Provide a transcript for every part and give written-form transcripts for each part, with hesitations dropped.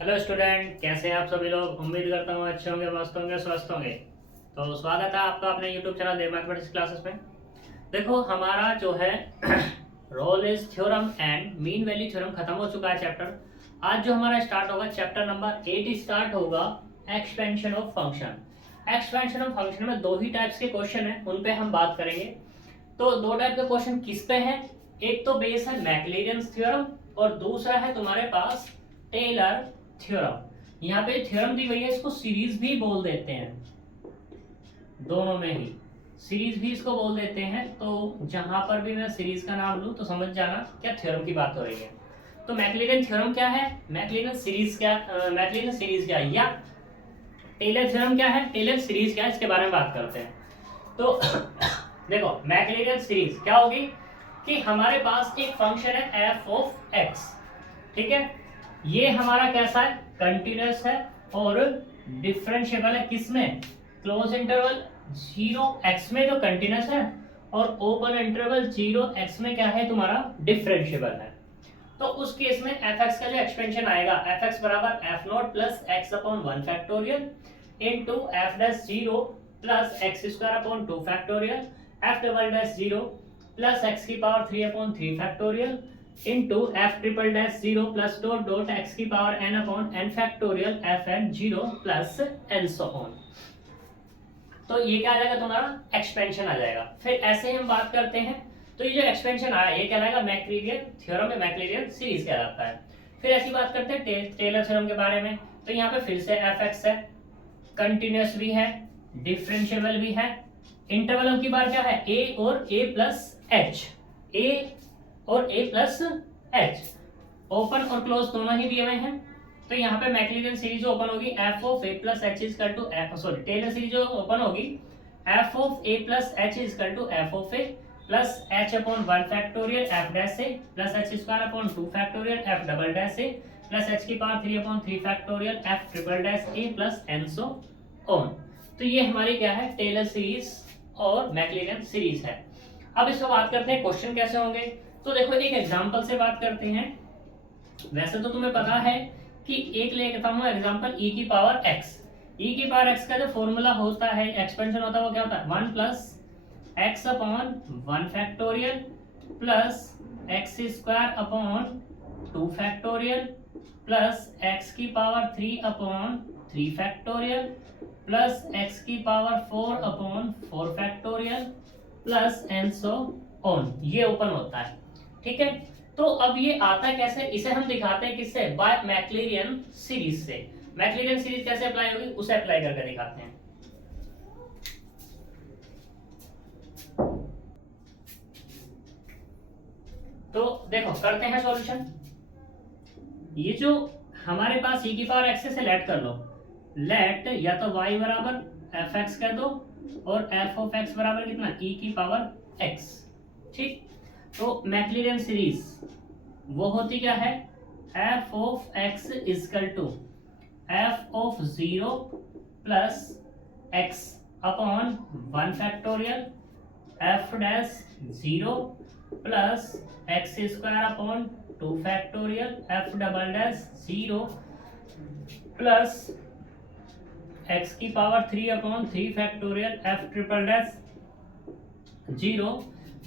Hello student, कैसे हैं आप सभी लोग। उम्मीद करता हूँ अच्छे होंगे, मस्त होंगे, स्वस्थ होंगे। तो स्वागत है आपका अपने यूट्यूब चैनल देव मैथमेटिक्स क्लासेस में। देखो हमारा जो है Rolle's theorem and mean value theorem खत्म हो चुका है चैप्टर। आज जो हमारा स्टार्ट होगा चैप्टर नंबर 8 स्टार्ट होगा, expansion of function. Expansion of function में दो ही टाइप्स के क्वेश्चन है, उन पे हम बात करेंगे। तो दो टाइप के क्वेश्चन किस पे है, एक तो बेस है मैक्लेरियंस थ्योरम और दूसरा है तुम्हारे पास टेलर थ्योरम। यहाँ पे थ्योरम दी गई है, इसको सीरीज भी बोल देते हैं, दोनों में ही सीरीज भी इसको बोल देते हैं। तो जहां पर भी मैं सीरीज का नाम लूं तो समझ जाना क्या थ्योरम की बात हो रही है। तो मैक्लेरियन थ्योरम क्या है, मैक्लेरियन सीरीज क्या, मैक्लेरियन सीरीज क्या है, या टेलर थ्योरम क्या है, टेलर सीरीज क्या है, इसके बारे में बात करते हैं। तो देखो मैक्लेरियन सीरीज क्या होगी कि हमारे पास एक फंक्शन है एफ ऑफ एक्स, ठीक है। ये हमारा कैसा है, कंटिन्यूअस है और डिफरेंशिएबल है, किसमें, क्लोज इंटरवल 0x में जो कंटिन्यूअस है और ओपन इंटरवल 0x में क्या है तुम्हारा डिफरेंशिएबल है। तो उस केस में एफ एक्स का जो एक्सपेंशन आएगा, एफ एक्स बराबर f naught plus x upon one factorial into f dash zero plus x square upon two factorial f double dash zero plus x की power three upon three factorial into f triple dash zero plus dot dot x की power n upon n factorial f n zero plus N so on. तो ये क्या आ जाएगा तुम्हारा expansion आ जाएगा। फिर ऐसे ही हम बात करते हैं, तो ये जो एक्सपेंशन आया ये कहलाएगा मैक्लेरियन थ्योरम में मैक्लेरियन सीरीज कहलाता है। फिर ऐसी बात करते हैं टेलर थ्योरम के बारे में। तो यहाँ पे फिर से एफ एक्स है, कंटिन्यूअस भी है, डिफरेंशिएबल भी है। इंटरवल की बार क्या है, ए और ए प्लस एच, ए और ए प्लस एच, ओपन और क्लोज दोनों ही दिए हुए हैं। तो यहाँ पे मैक्लेरियन सीरीज ओपन होगी f of a plus h is equal to f, sorry Taylor series open होगी f of a plus h is equal to F of a plus h upon one factorial f dash A plus h square upon two factorial f double dash A plus h की power three upon three factorial F triple dash A plus N so on. तो ये हमारी क्या है, Taylor series और मैक्लेरियन series है। अब इसको बात करते हैं क्वेश्चन कैसे होंगे। तो देखो एक एग्जांपल से बात करते हैं। वैसे तो तुम्हें पता है कि एक लेता हूं एग्जांपल e की पावर x। e की पावर x का जो फॉर्मूला होता है, एक्सपेंशन होता है, वो क्या होता है, one plus x upon one factorial plus x square upon two factorial plus x की power three upon three factorial plus x की power four upon four factorial plus N so on. ये open होता है, ठीक है। तो अब ये आता कैसे, इसे हम दिखाते हैं किससे, बाय मैक्लेरियन सीरीज से। मैक्लेरियन सीरीज कैसे अप्लाई होगी उसे अप्लाई करके दिखाते हैं। तो देखो करते हैं सॉल्यूशन। ये जो हमारे पास e की पावर एक्स से लेट कर लो, लेट या तो y बराबर एफ एक्स कर दो और एफ ऑफ एक्स बराबर कितना, e की पावर x, ठीक। तो मैक्लेरियन सीरीज वो होती क्या है, f of x is equal to F of zero plus x upon one factorial f dash zero plus x square upon two factorial f double dash zero plus x की power three upon three factorial F triple dash zero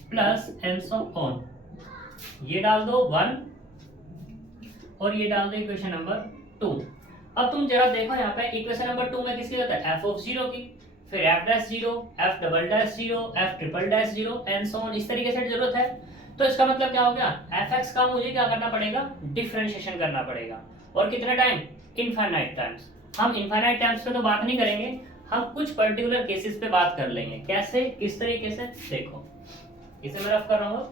plus N so on. ये डाल दो one और ये डाल दो equation number two. अब तुम जरा देखो यहाँ पे इक्वेशन नंबर टू में किसकी जरूरत है, एफ ऑफ जीरो की, फिर F dash zero, F double dash zero, F triple dash zero and so on, इस तरीके से जरूरत है। तो इसका मतलब क्या हो गया, एफ एक्स का मुझे क्या करना पड़ेगा, डिफरेंशिएशन करना पड़ेगा। और कितने टाइम, इनफाइनाइट टाइम्स। हम इनफाइनाइट टाइम्स पे तो बात नहीं करेंगे, हम कुछ पर्टिकुलर केसेस पे बात कर लेंगे। कैसे, किस तरीके से, देखो इसे मैं रफ कर रहा हूँ।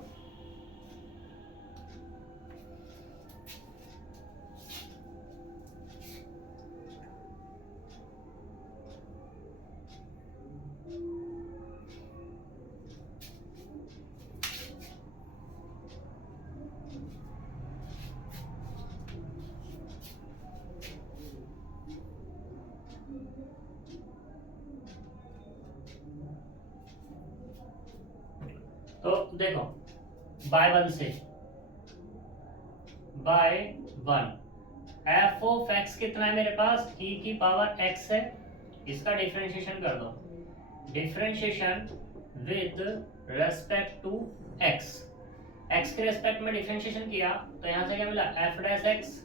तो देखो बाय वन से, by one F of x कितना है मेरे पास, ई की पावर एक्स है, इसका डिफरेंशिएशन कर दो, differentiation with respect to x, x के रेस्पेक्ट में डिफरेंशिएशन किया तो यहाँ से क्या मिला, f dash x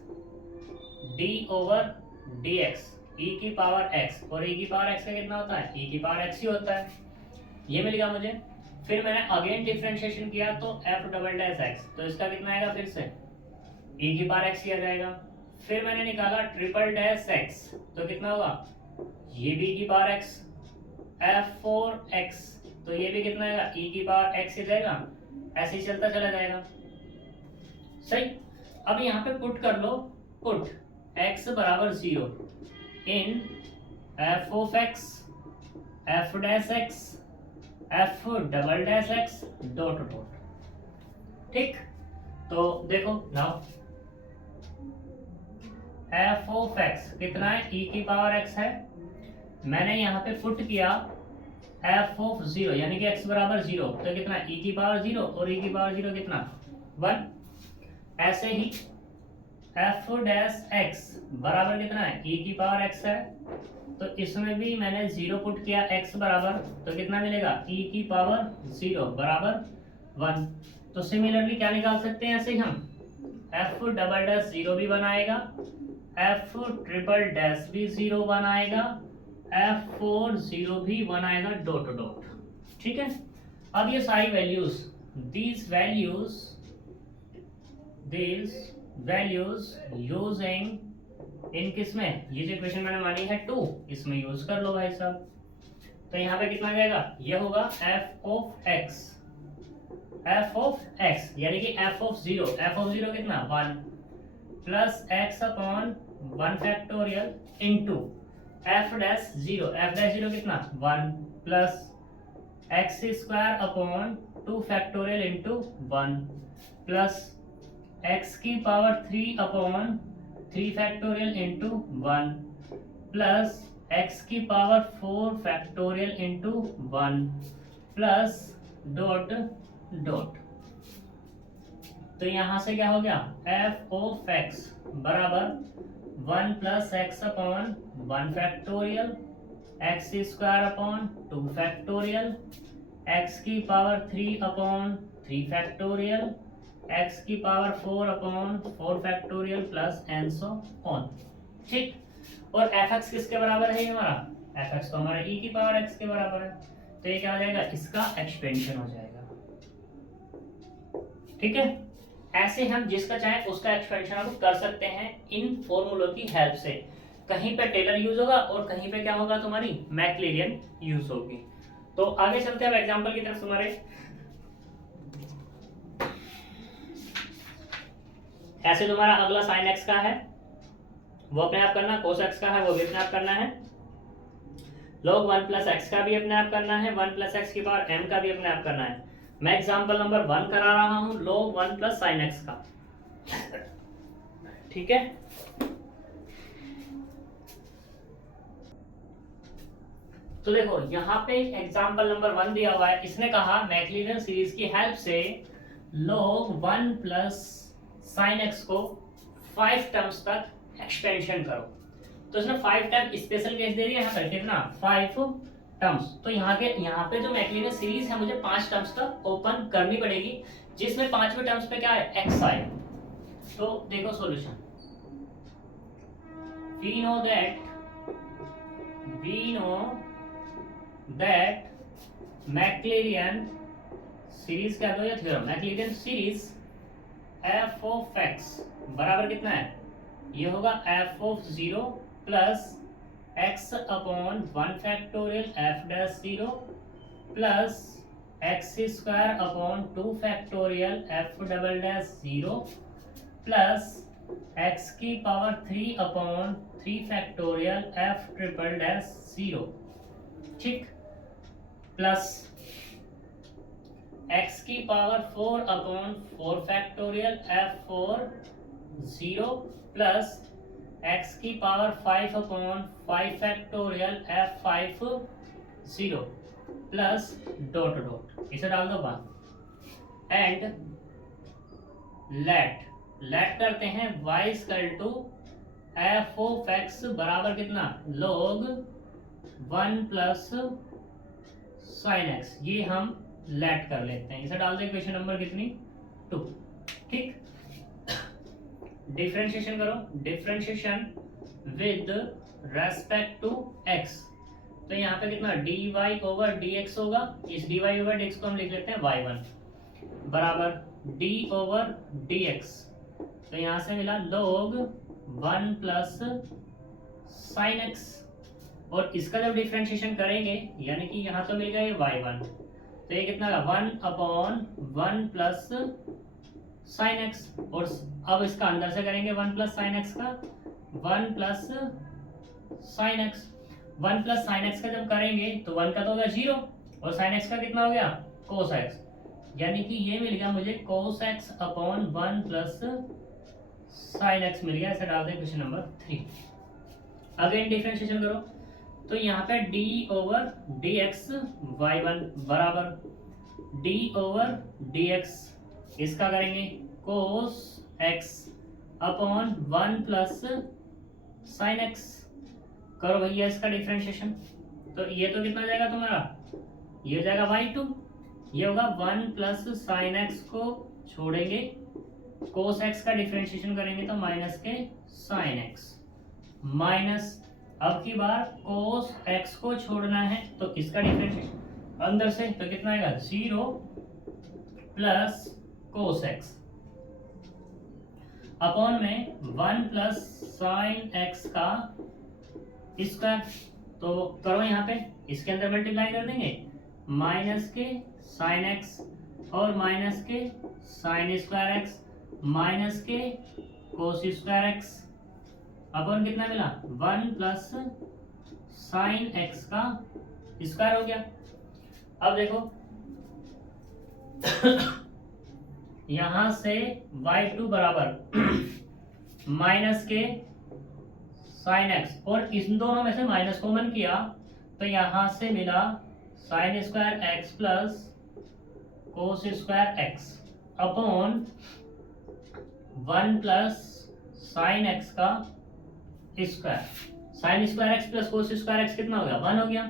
d over d x e की पावर एक्स, और ई की पावर एक्स का कितना होता है, ई की पावर एक्स ही होता है, ये मिल गया मुझे। फिर मैंने अगेन डिफरेंशिएशन किया तो एफ डबल डैश एक्स, तो इसका कितना आएगा, फिर से ई की पावर एक्स किया जाएगा। फिर मैंने निकाला ट्रिपल डैश एक्स, तो कितना होगा, ये भी की power x, F four x, तो ये भी कितना आएगा, ई की पावर एक्स ही जाएगा, ऐसे ही चलता चला जाएगा। सही, अब यहाँ पे पुट कर लो, पुट x बराबर 0 in F of x, F dash x, F double dash x dot dot. ठीक, तो देखो नाउ एफ ऑफ एक्स कितना है, ई की पावर एक्स है, मैंने यहाँ पे पुट किया एफ ऑफ 0 यानी कि x बराबर 0, तो कितना, e की पावर 0, और e की पावर 0 कितना 1। ऐसे ही एफ डैश x बराबर कितना है, e की पावर x है, तो इसमें भी मैंने 0 पुट किया x बराबर, तो कितना मिलेगा, e की पावर 0 बराबर 1। तो सिमिलरली क्या निकाल सकते हैं, ऐसे ही हम एफ डबल डैश 0 भी बनाएगा, एफ ट्रिपल डैश भी 0 बनाएगा, F4 0 भी बनाएगा डॉट डॉट। ठीक है, अब ये सारी values, these values using in किसमें, ये जो इक्वेशन मैंने मानी है 2, इसमें यूज कर लो भाई साहब। तो यहाँ पे कितना जाएगा, ये होगा f ऑफ x यानी कि f ऑफ 0 कितना 1 plus x upon 1 factorial into f dash 0 कितना 1 plus x square upon 2 factorial into 1 plus x की power 3 upon 3 factorial into 1 plus x की power 4 factorial into 1 plus dot dot. तो यहाँ से क्या हो गया, f ऑफ x बराबर 1 plus x upon 1 factorial x square upon 2 factorial x की पावर 3 अपॉन 3 फैक्टोरियल एक्स की power 4 upon 4 factorial plus and so on. ठीक, और fx किसके बराबर है, ये हमारा fx तो हमारा e की पावर x के बराबर है, तो ये क्या हो जाएगा, इसका एक्सपेंशन हो जाएगा। ठीक है, ऐसे हम जिसका चाहे उसका एक्सपेंशन आप कर सकते हैं इन फॉर्मूलों की हेल्प से। कहीं पे टेलर यूज होगा और कहीं पे क्या होगा, तुम्हारी मैक्लेरियन यूज होगी। तो आगे चलते हैं अब एग्जांपल की तरफ तुम्हारे। ऐसे तुम्हारा अगला साइन एक्स का है, वो अपने आप करना, कोस एक्स का है वो भी अपने आप करना है, log 1 प्लस एक्स का भी अपने आप करना है, 1 प्लस एक्स की पावर m का भी अपने आप करना है। मैं एग्जांपल नंबर 1 करा रहा हूं, log 1 प्लस साइन एक्स का। ठीक है, तो देखो यहाँ पे एग्जांपल नंबर 1 दिया हुआ है, इसने कहा मैक्लेरियन सीरीज की हेल्प से log 1 प्लस साइन एक्स को 5 टर्म्स तक एक्सपेंशन करो। तो इसने 5 टर्म स्पेशल केस दे दिया यहाँ पर, कितना 5 टर्म्स। तो यहाँ पे जो मैक्लेरियन सीरीज है मुझे 5 टर्म्स तक ओपन करनी पड़ेगी, जिसमें 5वें टर्म्स पे क्या है, एक्स आएगा। तो देखो solution, we know that Maclaurin series क्या दो या theorem, Maclaurin series f of x बराबर कितना है, ये होगा f of 0 plus x upon 1 factorial f dash 0 plus x square upon 2 factorial f double dash 0 plus x की power 3 upon 3 factorial f triple dash 0। ठीक, प्लस x की power 4 upon 4 factorial f4 0 plus x की power 5 upon 5 factorial f5 0 plus dot dot, इसे डाल दो बाहर। And let करते हैं y equal to F of X बराबर कितना, log 1 प्लस साइन एक्स, ये हम लेट कर लेते हैं, इसे डाल दें क्वेश्चन नंबर कितनी 2। ठीक, डिफरेंशिएशन करो, differentiation with respect to X, तो यहाँ पे कितना dy ओवर dx होगा, इस dy ओवर dx को हम लिख लेते हैं y1 बराबर d ओवर dx, तो यहाँ से मिला log 1 प्लस साइन एक्स, और इसका जब डिफरेंशिएशन करेंगे यानी कि यहाँ तो मिल गया ये y1, तो ये कितना का 1/1 प्लस साइन एक्स, और अब इसका अंदर से करेंगे 1 प्लस साइन एक्स का 1 plus sine x, 1 plus sine x का जब करेंगे तो 1 का तो होगा 0 और साइन एक्स का कितना हो गया कोस एक्स, यानी कि ये मिल गया मुझे cos x upon 1 plus sine x मिल गया, ऐसे डाल दें क्वेश्चन नंबर 3। अगेन डिफरेंशिएशन करो, तो यहाँ पे d ओवर dx y1 बराबर d ओवर dx, इसका करेंगे कोस x upon 1 plus sine x, करो भैया इसका डिफरेंशिएशन, तो ये तो कितना जाएगा तुम्हारा, ये जाएगा y2, ये होगा 1 प्लस साइन एक्स को छोड़ेंगे, कोस एक्स का डिफरेंशिएशन करेंगे तो माइनस के साइन एक्स, माइनस अब की बार कोस एक्स को छोड़ना है तो इसका डिफरेंशिएशन अंदर से, तो कितना आएगा 0 प्लस कोस एक्स अपॉन में 1 प्लस साइन एक्स का स्क्वायर, तो करो यहाँ पे इसके अंदर मल्टीप्लाई कर देंगे, माइनस के साइन एक्स और माइनस के साइन स्क्वायर एक्स माइनस के कोस स्क्वायर एक्स अपन कितना मिला 1 प्लस साइन एक्स का स्क्वायर हो गया। अब देखो यहां से y2 बराबर माइनस के साइन एक्स, और इन दोनों में से माइनस कॉमन किया तो यहां से मिला sine square x plus cos square x upon 1 plus sine x का square, sine square x plus cos square x कितना हो गया 1 हो गया,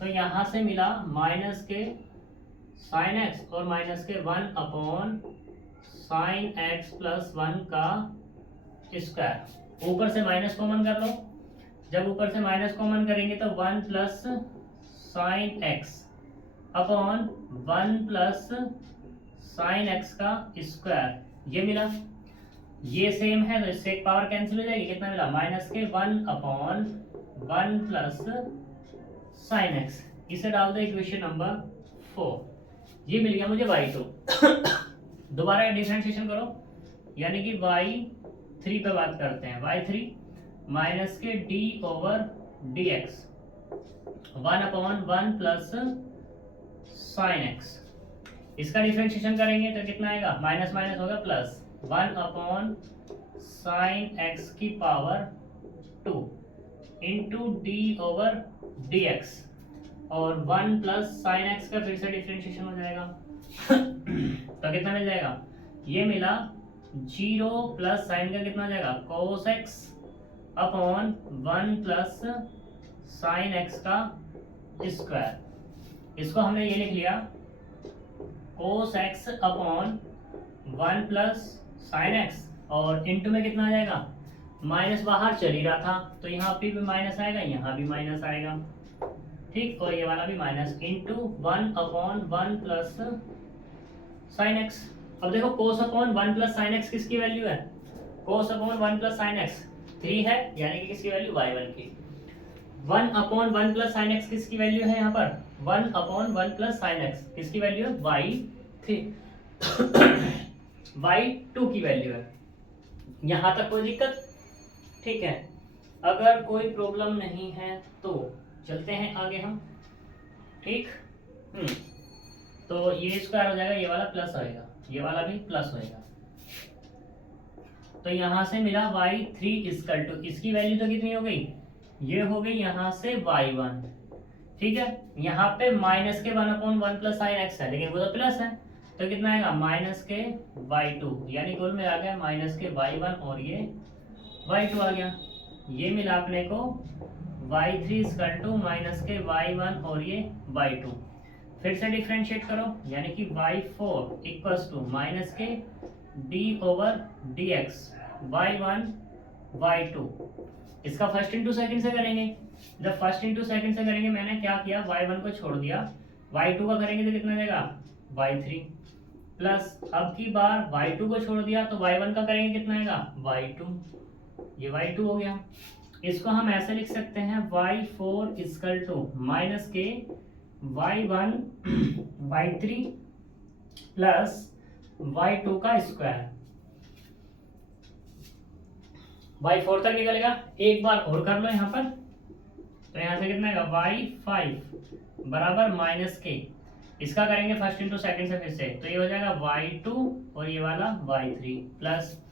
तो यहां से मिला माइनस के साइन एक्स और माइनस के 1 अपॉन साइन एक्स प्लस 1 का स्क्वायर, ऊपर से माइनस कॉमन कर लो, जब ऊपर से माइनस कॉमन करेंगे तो 1 plus sine x upon 1 plus sine x का स्क्वायर, ये मिला, ये सेम है तो इससे एक पावर कैंसिल हो जाएगी, कितना मिला माइनस के 1 अपॉन 1 प्लस साइन एक्स, इसे डाल दो इक्वेशन नंबर 4, ये मिल गया मुझे y2। दोबारा डिफरेंशिएशन करो, यानी कि y3 पे बात करते हैं, y3 माइनस के d over dx 1 upon 1 plus sine x, इसका डिफरेंशिएशन करेंगे तो कितना आएगा माइनस माइनस होगा प्लस 1 अपॉन साइन एक्स की power 2 into D over d x, और 1 प्लस साइन एक्स का फिर से डिफरेंशिएशन हो जाएगा तो कितना मिल जाएगा, ये मिला 0 प्लस साइन का कितना हो जाएगा कोस x upon 1 plus sine x का स्क्वायर, इसको हमने ये लिख लिया कोस x upon 1 plus sine x, और इंटू में कितना आ जाएगा माइनस, बाहर चल ही रहा था तो यहाँ पे भी माइनस आएगा, यहाँ भी माइनस आएगा, ठीक, और ये वाला भी minus into 1 upon 1 plus sine x. अब देखो कोस अपॉन 1 प्लस साइन एक्स किसकी वैल्यू है, कोस अपॉन 1 प्लस साइन एक्स 3 है, यानी कि किसकी वैल्यू y1 की, 1 अपॉन 1 प्लस साइन एक्स किसकी वैल्यू है यहाँ पर 1 अपॉन 1 प्लस साइन एक्स किसकी वैल्यू है y3 y2 की वैल्यू है। यहाँ तक कोई दिक्कत, ठीक है, अगर कोई प्रॉब्लम नहीं है तो चलते हैं आगे हम, ठीक, तो ये स्क्वायर हो जाएगा, ये वाला प्लस होएगा, ये वाला भी प्लस होएगा, तो यहाँ से मिला y3 इक्वल टू, इसकी वैल्यू तो कितनी हो गई, ये हो गई यहाँ से y1, ठीक है, यहाँ पे माइनस के 1 अपॉन 1 प्लस साइन एक्स है लेकिन वो तो प्लस है, तो कितना आएगा माइनस के y2, यानी कुल में आ गया माइनस के y1 और ये y2 आ गया। ये मिला अपने को y3 इक्वल टू माइनस के y1 और ये y2। फिर से डिफ्रेंशिएट करो, यानी कि y4 इक्वल्स टू माइनस के d over dx y1 y2। इसका फर्स्ट इंटू सेकंड से करेंगे। जब फर्स्ट इंटू सेकंड से करेंगे, मैंने क्या किया, y1 को छोड़ दिया, y2 का करेंगे तो कितना देगा y3 प्लस अब की बार y2 को छोड़ दिया तो y1 का करेंगे कितना आएगा y2। ये y2 हो गया। इसको हम ऐसे लिख सकते हैं y4 इक्वल टू माइनस के y1 y3 प्लस y2 का स्क्वायर। y4 तक निकलेगा, एक बार और कर लो यहाँ पर, तो यहाँ से कितना आएगा y5 बराबर माइनस के, इसका करेंगे फर्स्ट इंटू सेकंड से फिर से, तो ये हो जाएगा y2 और ये वाला y3 प्लस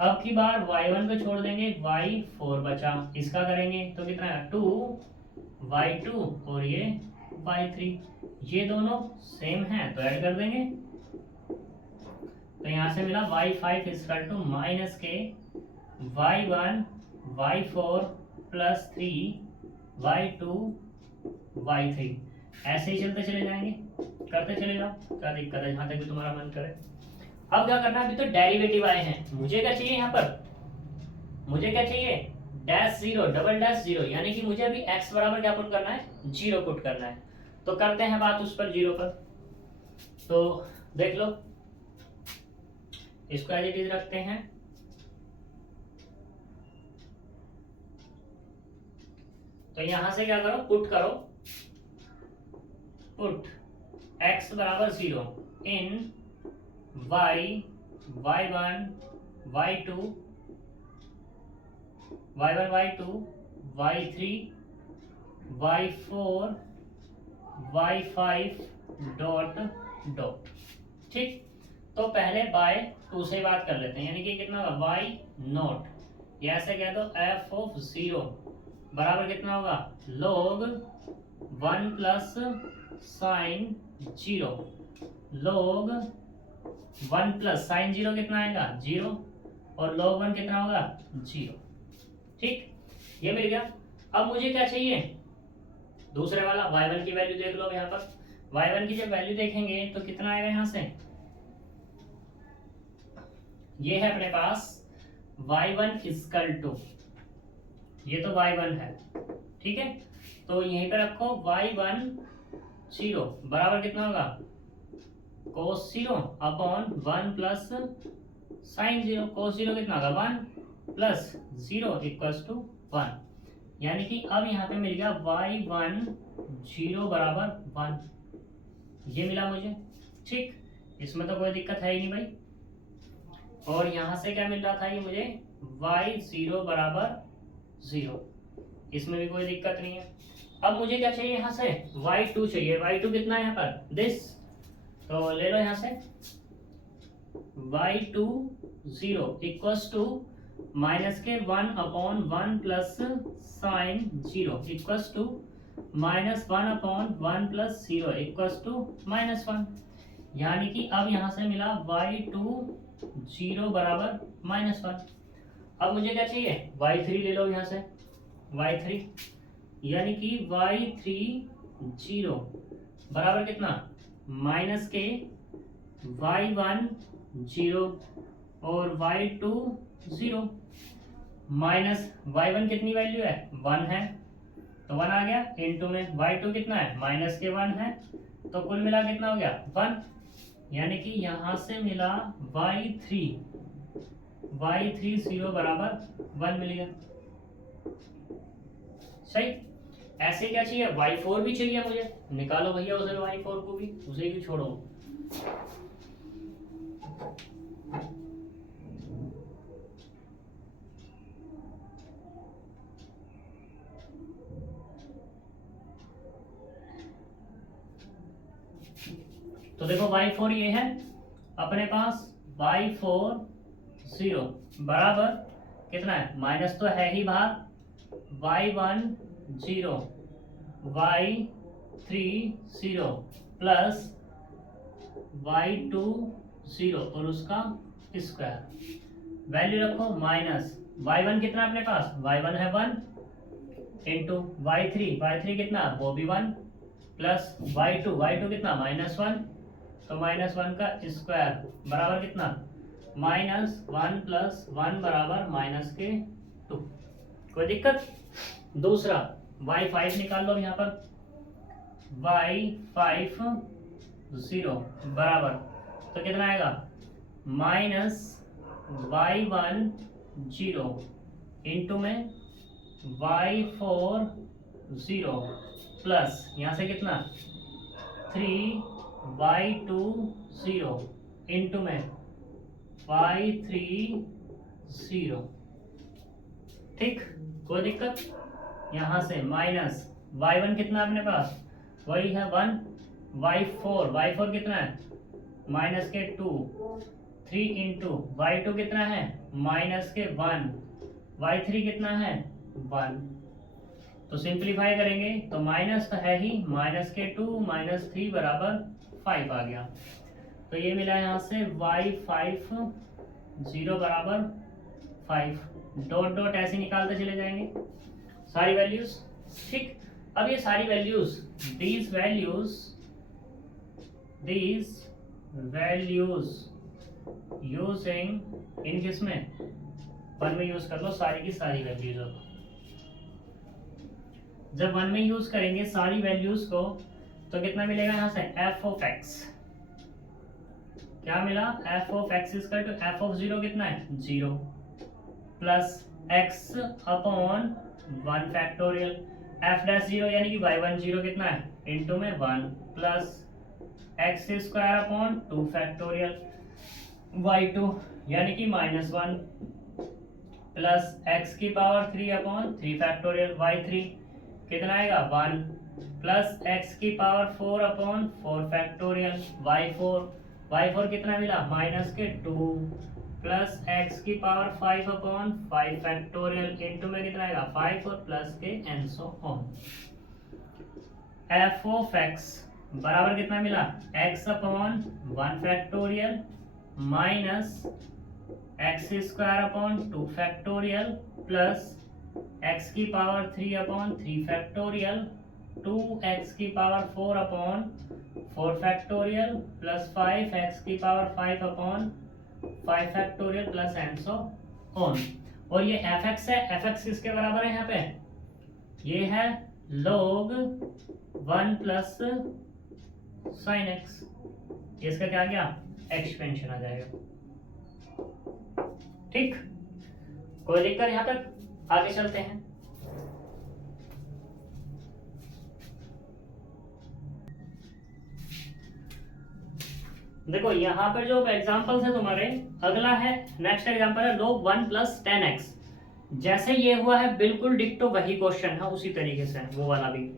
अब की बार y1 को छोड़ देंगे, y4 बचा, इसका करेंगे तो कितना है 2y2 और ये y3, ये दोनों सेम हैं तो ऐड कर देंगे। तो यहाँ से मिला y5 इक्वल टू माइनस के y1 y4 plus 3 y2 y3। ऐसे ही चलते चले जाएंगे, करते चले जाओ, क्या दिक्कत है, जहाँ तक भी तुम्हारा मन करे। अब क्या करना है, अभी तो डेरिवेटिव आए हैं, मुझे क्या चाहिए यहाँ पर, मुझे क्या चाहिए dash zero double dash zero, यानी कि मुझे अभी x बराबर क्या पुट करना है, जीरो पुट करना है। तो करते हैं बात उस पर, जीरो पर। तो देख लो, इसको एज इट इज रखते हैं। तो यहां से क्या करो, पुट करो, पुट x बराबर zero in y y1 y2 y3 y4 y5 dot dot. ठीक, तो पहले बाय टू से बात कर लेते हैं, यानी कि कितना होगा y नॉट, या ऐसे कह दो f ऑफ जीरो बराबर कितना होगा log 1 plus sine zero, log 1 plus sine zero कितना आएगा जीरो, और log 1 कितना होगा जीरो। ठीक, ये मिल गया। अब मुझे क्या चाहिए, दूसरे वाला y1 की वैल्यू देख लो यहाँ पर। y1 की जब वैल्यू देखेंगे तो कितना आएगा यहाँ से, ये है अपने पास y1 इक्वल टू, ये तो y1 है, ठीक है, तो यहीं पे रखो y1 जीरो बराबर कितना होगा cos zero upon 1 plus sine zero, cos zero कितना होगा 1 प्लस जीरो इक्वल्स टू 1, यानी कि अब यहाँ पे मिल गया y1 जीरो बराबर 1, ये मिला मुझे। ठीक, इसमें तो कोई दिक्कत है ही नहीं भाई। और यहाँ से क्या मिल रहा था, ये मुझे y0 बराबर 0, इसमें भी कोई दिक्कत नहीं है। अब मुझे क्या चाहिए, यहाँ से y2 चाहिए, y2 कितना है यहाँ पर दिस, तो ले लो यहाँ से y2 0 इक्वल्स टू माइनस के 1 upon 1 plus sine zero equals to minus 1 upon 1 plus zero equals to minus 1, यानी कि अब यहाँ से मिला y2 0 बराबर माइनस 1। अब मुझे क्या चाहिए, y3 ले लो यहाँ से, y3 यानी कि y3 0 बराबर कितना माइनस के y1 0 और y2 0, माइनस y1 कितनी वैल्यू है 1 है, तो 1 आ गया, इनटू में y2 कितना है माइनस के 1 है, तो कुल मिला कितना हो गया 1, यानी कि यहाँ से मिला y3 0 बराबर 1 मिल गया। सही, ऐसे क्या चाहिए, y4 भी चाहिए मुझे, निकालो भैया उसे y4 को भी, उसे भी छोड़ो। तो देखो y4 ये है अपने पास, y4 0 बराबर कितना है, माइनस तो है ही बाहर, y1 0 y3 0 प्लस y2 0 और उसका स्क्वायर, वैल्यू रखो माइनस y1 कितना अपने पास, y1 है 1 इंटू y3 कितना वो भी 1 प्लस y2 कितना -1, तो -1 का स्क्वायर बराबर कितना -1 प्लस 1 बराबर -2। कोई दिक्कत। दूसरा y5 निकाल लो यहाँ पर, y5 0 बराबर तो कितना आएगा -y1 0 इंटू में y4 0 प्लस यहाँ से कितना 3y2 0 इंटू में y3 0। ठीक, कोई दिक्कत। यहाँ से माइनस y1 कितना अपने पास वही है 1, y4 कितना है -2, 3 इंटू y2 कितना है -1, y3 कितना है 1। तो सिंप्लीफाई करेंगे तो माइनस तो है ही, -2 -3 बराबर 5 आ गया। तो ये मिला यहाँ से y5 0 बराबर 5। डॉट डॉट ऐसे निकालते चले जाएंगे सारी वैल्यूज। ठीक, अब ये सारी वैल्यूज these values using इन किसमें 1 में यूज कर लो सारी की सारी वैल्यूज। जब 1 में यूज करेंगे सारी वैल्यूज को तो कितना मिलेगा यहाँ से f of x, क्या मिला f of x equal to f of 0 कितना है 0 plus x upon 1 factorial f dash 0 यानी कि y1 0 कितना है इंटू में 1 plus x square upon 2 factorial y2 यानी कि -1 प्लस x की पावर 3 अपॉन 3 फैक्टोरियल y3 कितना आएगा 1 प्लस x की पावर 4 अपॉन 4 फैक्टोरियल y4 कितना मिला -2 प्लस x की पावर 5 अपॉन 5 फैक्टोरियल इंटू में कितना आएगा 5 और प्लस के and so on. f of x बराबर कितना मिला x upon 1 factorial minus x square upon 2 factorial plus x की पावर 3 अपॉन 3 फैक्टोरियल 2x की power 4 upon 4 factorial plus 5x की power 5 upon 5 factorial plus and so on. और ये fx है, fx किसके बराबर है यहाँ पे, ये है log 1 प्लस sin x, इसका क्या गया एक्सपेंशन आ जाएगा। ठीक, कोई दिक्कत यहाँ तक। आगे चलते हैं। देखो यहाँ पर जो एग्जांपल्स है तुम्हारे, अगला है नेक्स्ट एग्जांपल है log 1 प्लस 10x। जैसे ये हुआ है बिल्कुल डिक्टो वही क्वेश्चन है, उसी तरीके से वो वाला भी।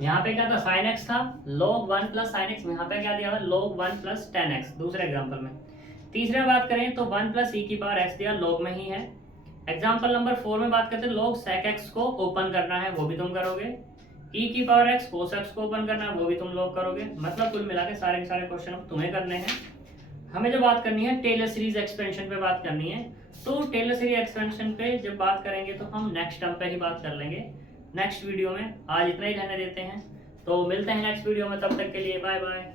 यहाँ पे क्या था sin x था, log 1 प्लस sin x, यहाँ पे क्या दिया हुआ log 1 प्लस 10x दूसरे एग्जाम्पल में। तीसरे बात करें तो 1 प्लस e की पावर x दिया, log में ही है। एग्जाम्पल नंबर 4 में बात करते हैं log sec x को ओपन करना है, वो भी तुम करोगे। e की पावर x cos x को ओपन करना है, वो भी तुम लोग करोगे। मतलब कुल मिला के सारे क्वेश्चन अब तुम्हें करने हैं। हमें जो बात करनी है टेलर सीरीज एक्सपेंशन पे बात करनी है। तो टेलर सीरीज एक्सपेंशन पे जब बात करेंगे तो हम नेक्स्ट टर्म पे ही बात कर लेंगे नेक्स्ट वीडियो में। आज इतना ही रहने देते हैं, तो मिलते हैं नेक्स्ट वीडियो में। तब तक के लिए बाय बाय।